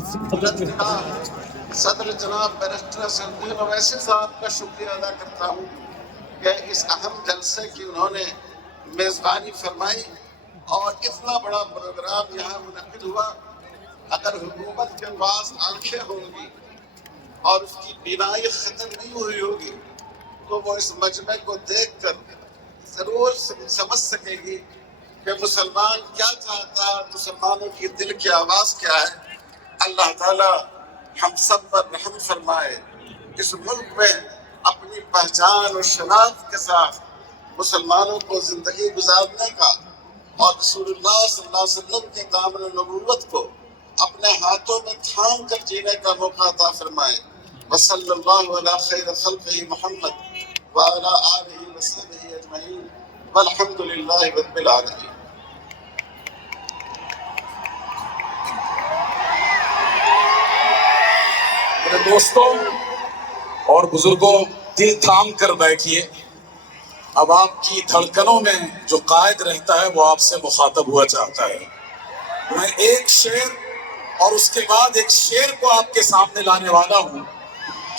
صدر جناب بیرسٹر اسدالدین اویسی صاحب کا شکریہ ادا کرتا ہوں کہ اس اہم جلسے کی انہوں نے میزبانی فرمائی اور اتنا بڑا پروگرام یہاں منعقد ہوا۔ اگر حکومت کے پاس آنکھیں ہوں گی اور اس کی بینائی ختم نہیں ہوئی ہوگی تو وہ اس مجمع کو دیکھ کر ضرور سمجھ سکے گی کہ مسلمان کیا چاہتا ہے، مسلمانوں کی دل کی آواز کیا ہے۔ اللہ تعالیٰ ہم سب پر رحم فرمائے، اس ملک میں اپنی پہچان اور شناخت کے ساتھ مسلمانوں کو زندگی گزارنے کا اور رسول اللہ صلی اللہ علیہ وسلم کے دامن نبوت کو اپنے ہاتھوں میں تھام کر جینے کا موقع عطا فرمائے۔ وصلی اللہ علی خیر خلقہ محمد وعلی آلہ وصحبہ اجمعین والحمد للہ رب العالمین۔ میرے دوستوں اور بزرگوں، دل تھام کر بیٹھیے۔ اب آپ کی دھڑکنوں میں جو قائد رہتا ہے وہ آپ سے مخاطب ہوا چاہتا ہے۔ میں ایک شعر اور اس کے بعد ایک شعر کو آپ کے سامنے لانے والا ہوں۔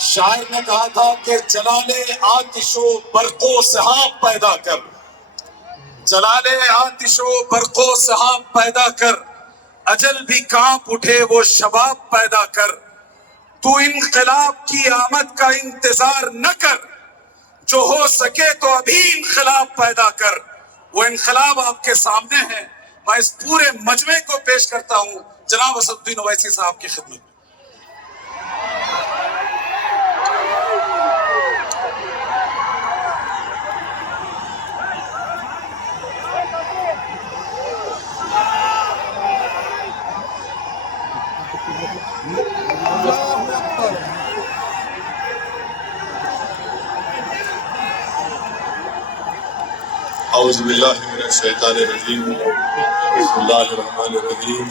شاعر نے کہا تھا کہ جلالے آتش و برق و سحاب پیدا کر، جلالے آتش و برق و سحاب پیدا کر، اجل بھی کانپ اٹھے وہ شباب پیدا کر۔ تو انقلاب کی آمد کا انتظار نہ کر، جو ہو سکے تو ابھی انقلاب پیدا کر۔ وہ انقلاب آپ کے سامنے ہے۔ میں اس پورے مجمع کو پیش کرتا ہوں جناب اسدالدین اویسی صاحب کی خدمت میں۔ اعوذ باللہ من الشیطان الرجیم، بسم اللہ الرحمن الرحیم۔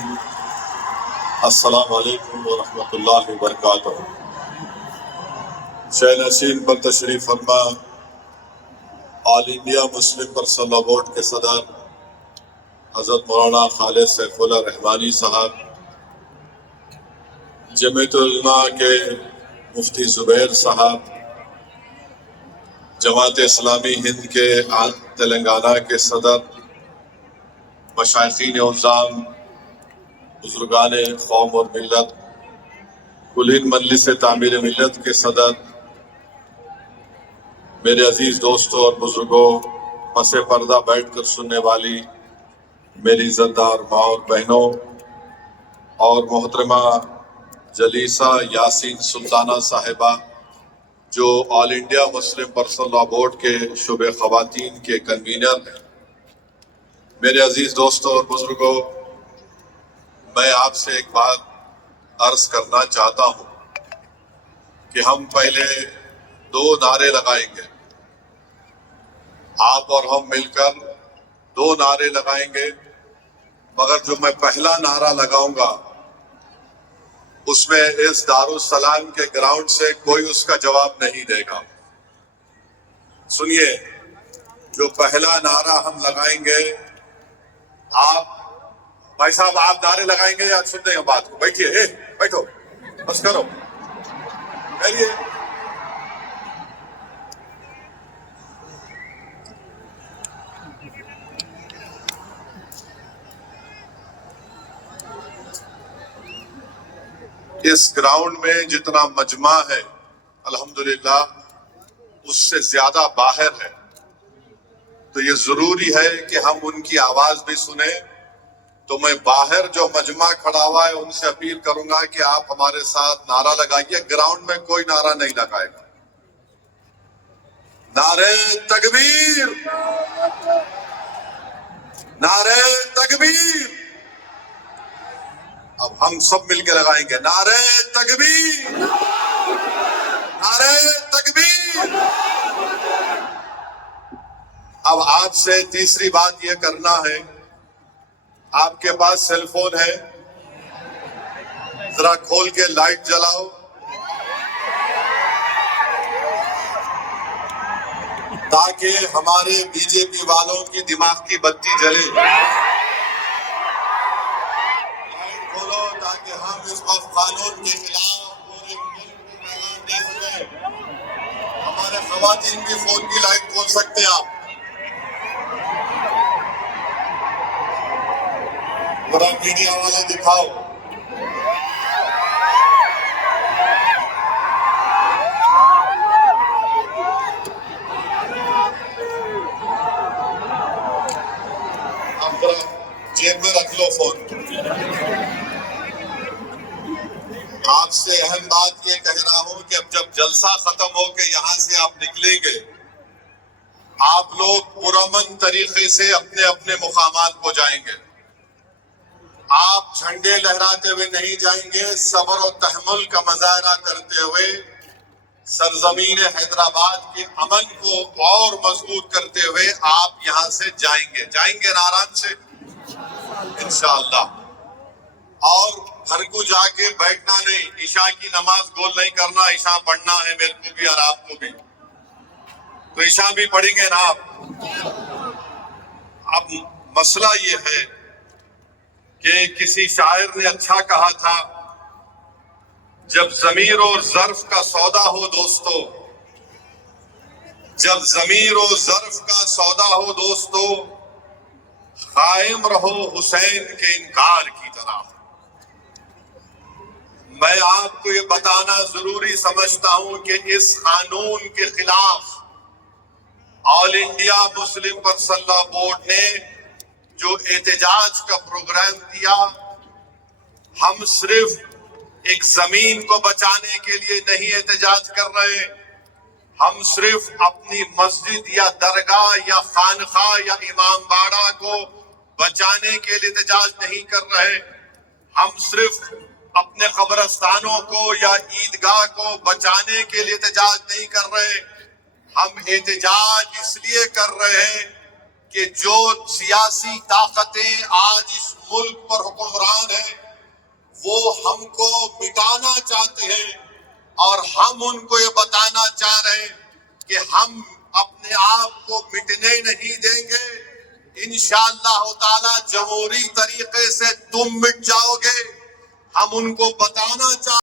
السلام علیکم ورحمۃ اللہ وبرکاتہ۔ شہ نشین پر تشریف فرما آل انڈیا مسلم پرسنل بورڈ کے صدر حضرت مولانا خالد سیف اللہ رحمانی صاحب، جمعیت العلماء کے مفتی زبیر صاحب، جماعت اسلامی ہند کے تلنگانہ کے صدر، مشائخین عظام، بزرگان قوم اور ملت، کل ہند مجلس تعمیر ملت کے صدر، میرے عزیز دوستوں اور بزرگوں، پس پردہ بیٹھ کر سننے والی میری عزت دار ماں اور بہنوں، اور محترمہ جلیسہ یاسین سلطانہ صاحبہ جو آل انڈیا مسلم پرسنل لا بورڈ کے شعبہ خواتین کے کنوینر ہیں، میرے عزیز دوستوں اور بزرگوں، میں آپ سے ایک بات عرض کرنا چاہتا ہوں کہ ہم پہلے 2 نعرے لگائیں گے، آپ اور ہم مل کر 2 نعرے لگائیں گے، مگر جو میں پہلا نعرہ لگاؤں گا اس میں اس دارالسلام کے گراؤنڈ سے کوئی اس کا جواب نہیں دے گا۔ سنیے، جو پہلا نعرہ ہم لگائیں گے، آپ بھائی صاحب آپ نعرے لگائیں گے یا سنتے ہیں بات کو؟ بیٹھیے، بیٹھو، بس کرو، کہیے۔ اس گراؤنڈ میں جتنا مجمع ہے الحمدللہ اس سے زیادہ باہر ہے، تو یہ ضروری ہے کہ ہم ان کی آواز بھی سنیں۔ تو میں باہر جو مجمع کھڑا ہوا ہے ان سے اپیل کروں گا کہ آپ ہمارے ساتھ نعرہ لگائیے۔ گراؤنڈ میں کوئی نعرہ نہیں لگائے گا۔ نعرہ تکبیر، نعرہ تکبیر، اب ہم سب مل کے لگائیں گے، نعرہ تکبیر، نعرہ تکبیر۔ اب آپ سے تیسری بات یہ کرنا ہے، آپ کے پاس سیل فون ہے، ذرا کھول کے لائٹ جلاؤ، تاکہ ہمارے بی جے پی والوں کی دماغ کی بتی جلے، تاکہ ہم اس وقت قانون کے خلاف پورے ملک میں میدان دے ہوئے. ہمارے خواتین بھی فون کی لائن کھول سکتے ہیں آپ. ذرا میڈیا والے دکھاؤ. اب ذرا جیب میں رکھ لو فون. آپ سے اہم بات یہ کہہ رہا ہوں کہ اب جب جلسہ ختم ہو کے یہاں سے آپ نکلیں گے، آپ لوگ پرامن طریقے سے اپنے اپنے مقامات کو جائیں گے. آپ جھنڈے لہراتے ہوئے نہیں جائیں گے، صبر و تحمل کا مظاہرہ کرتے ہوئے سرزمین حیدرآباد کے امن کو اور مضبوط کرتے ہوئے آپ یہاں سے جائیں گے نا آرام سے انشاءاللہ. اور گھر کو جا کے بیٹھنا نہیں، عشاء کی نماز گول نہیں کرنا. عشاء پڑھنا ہے میرے کو بھی اور آپ کو بھی، تو عشاء بھی پڑھیں گے نا آپ. اب مسئلہ یہ ہے کہ کسی شاعر نے اچھا کہا تھا، جب ضمیر و ظرف کا سودا ہو دوستو، جب ضمیر و ظرف کا سودا ہو دوستو، قائم رہو حسین کے انکار کی طرح. میں آپ کو یہ بتانا ضروری سمجھتا ہوں کہ اس قانون کے خلاف all India Muslim personal law board نے جو احتجاج کا پروگرام دیا، ہم صرف ایک زمین کو بچانے کے لیے نہیں احتجاج کر رہے، ہم صرف اپنی مسجد یا درگاہ یا خانقاہ یا امام باڑہ کو بچانے کے لیے احتجاج نہیں کر رہے، ہم صرف اپنے قبرستانوں کو یا عیدگاہ کو بچانے کے لیے احتجاج نہیں کر رہے. ہم احتجاج اس لیے کر رہے ہیں کہ جو سیاسی طاقتیں آج اس ملک پر حکمران ہیں وہ ہم کو مٹانا چاہتے ہیں، اور ہم ان کو یہ بتانا چاہ رہے ہیں کہ ہم اپنے آپ کو مٹنے نہیں دیں گے. انشاءاللہ تعالی جمہوری طریقے سے تم مٹ جاؤ گے. ہم ان کو بتانا چاہتے